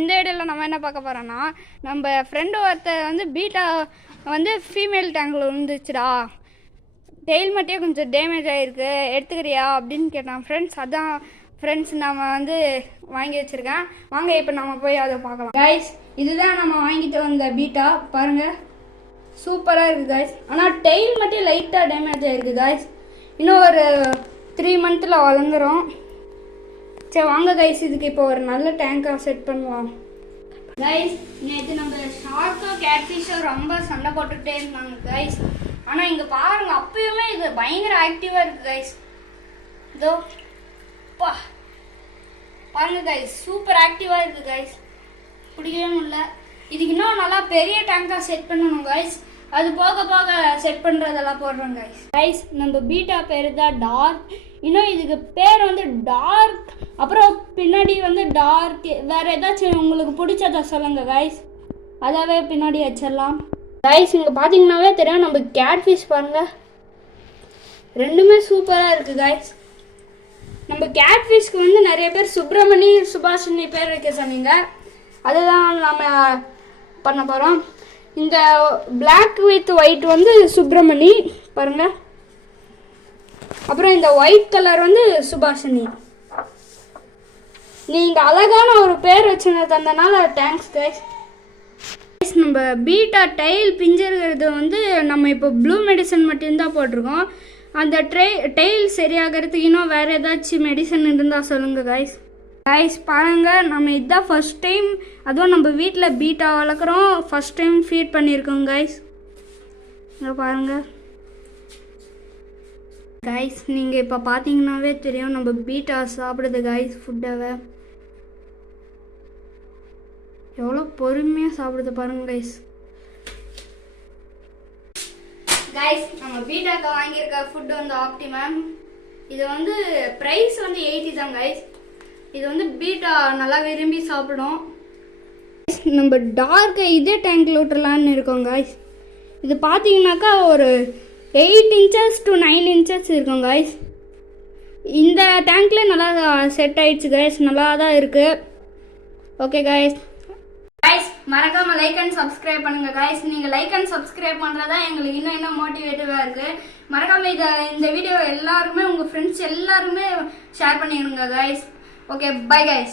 இந்த வீடியோவில் நம்ம என்ன பார்க்க போகிறோன்னா, நம்ம ஃப்ரெண்டு ஒருத்தர் வந்து பீட்டா வந்து ஃபீமேல் டேங்கில் விழுந்துச்சுடா, டெயில் மட்டும் கொஞ்சம் டேமேஜ் ஆகிருக்கு, எடுத்துக்கிறியா அப்படின்னு கேட்டான் ஃப்ரெண்ட்ஸ். அதான் ஃப்ரெண்ட்ஸ் நம்ம வந்து வாங்கி வச்சுருக்கேன். வாங்க இப்போ நம்ம போய் அதை பார்க்கலாம். கைஸ், இதுதான் நம்ம வாங்கிட்டு வந்த பீட்டா. பாருங்கள், சூப்பராக இருக்குது கைஸ். ஆனால் டெயில் மட்டும் லைட்டாக டேமேஜ் ஆகிருக்கு கைஸ். இன்னும் ஒரு 3 மந்த்தில் வளர்ந்துடும். சரி வாங்க கைஸ், இதுக்கு இப்போ ஒரு நல்ல டேங்காக செட் பண்ணுவோம். கைஸ், நேற்று நம்ம ஷார்க்கோ கேட்ஃபிஷோ ரொம்ப சண்டை போட்டுக்கிட்டே இருந்தாங்க கைஸ். ஆனால் இங்கே பாருங்கள், அப்பயுமே இது பயங்கர ஆக்டிவாக இருக்குது கைஸ். இதோ பாருங்க கைஸ், சூப்பர் ஆக்டிவாக இருக்குது கைஸ். பிடிக்கவே முடியல. இதுக்கு இன்னும் நல்லா பெரிய டேங்காக செட் பண்ணணும் கைஸ். அது போக போக செட் பண்ணுறதெல்லாம் போடுறோம் கைஸ். கைஸ், நம்ம பீட்டா பேர் தான் டார்க். இன்னும் இதுக்கு பேர் வந்து டார்க், அப்புறம் பின்னாடி வந்து டார்க். வேறு ஏதாச்சும் உங்களுக்கு பிடிச்சதை சொல்லுங்கள் கைஸ், அதாவே பின்னாடி வச்சிடலாம். கைஸ், இங்கே பார்த்தீங்கன்னாவே தெரியும், நம்ம கேட்ஃபிஷ் பாருங்கள், ரெண்டுமே சூப்பராக இருக்குது கைஸ். நம்ம கேட்ஃபிஷ்க்கு வந்து நிறைய பேர் சுப்பிரமணி, சுபாஷினி பேர் வைக்க சொன்னீங்க. அதுதான் நம்ம பண்ண போகிறோம். இந்த பிளாக் வித் ஒயிட் வந்து சுப்பிரமணி பாருங்கள், அப்புறம் இந்த ஒயிட் கலர் வந்து சுபாஷினி. நீங்கள் அழகான ஒரு பேர் வச்சுங்க தந்தனால தேங்க்ஸ் கைஸ். நம்ம பீட்டா டெயில் பிஞ்சிருக்கிறது வந்து நம்ம இப்போ ப்ளூ மெடிசன் மட்டும்தான் போட்டிருக்கோம். அந்த டெயில் சரியாகிறதுக்கு இன்னும் வேறு ஏதாச்சும் மெடிசன் இருந்தால் சொல்லுங்கள் கைஸ். கைஸ் பாருங்கள், நம்ம இதுதான் ஃபஸ்ட் டைம், அதுவும் நம்ம வீட்டில் பீட்டா வளர்க்குறோம், ஃபஸ்ட் டைம் ஃபீட் பண்ணியிருக்கோம் கைஸ். இங்கே பாருங்கள் கைஸ், நீங்கள் இப்போ பார்த்தீங்கன்னாவே தெரியும், நம்ம பீட்டா சாப்பிடுது கைஸ். ஃபுட்டாவை எவ்வளோ பொறுமையாக சாப்பிடுது பாருங்கள் கைஸ். கைஸ், நம்ம பீட்டாக்கு வாங்கியிருக்க ஃபுட்டு வந்து ஆப்டிமம். இது வந்து ப்ரைஸ் வந்து 80 தான் கைஸ். இது வந்து பீட்டா நல்லா விரும்பி சாப்பிடும். நம்ம டார்க்கை இதே டேங்க்கில் விட்டுறலான்னு இருக்கோம் கைஸ். இது பார்த்தீங்கன்னாக்கா ஒரு 8 inches to 9 inches இருக்கும் கைஸ். இந்த டேங்க்லேயே நல்லா செட் ஆயிடுச்சு கைஸ், நல்லா தான் இருக்குது. Okay guys. கைஸ், மறக்காமல் லைக் அண்ட் சப்ஸ்கிரைப் பண்ணுங்கள் கைஸ். நீங்கள் லைக் அண்ட் சப்ஸ்கிரைப் பண்ணுறதா எங்களுக்கு இன்னும் மோட்டிவேட்டிவாக இருக்குது. மறக்காமல் இந்த வீடியோ எல்லாருமே உங்கள் ஃப்ரெண்ட்ஸ் எல்லாருமே ஷேர் பண்ணிடுங்க கைஸ். Okay, bye guys.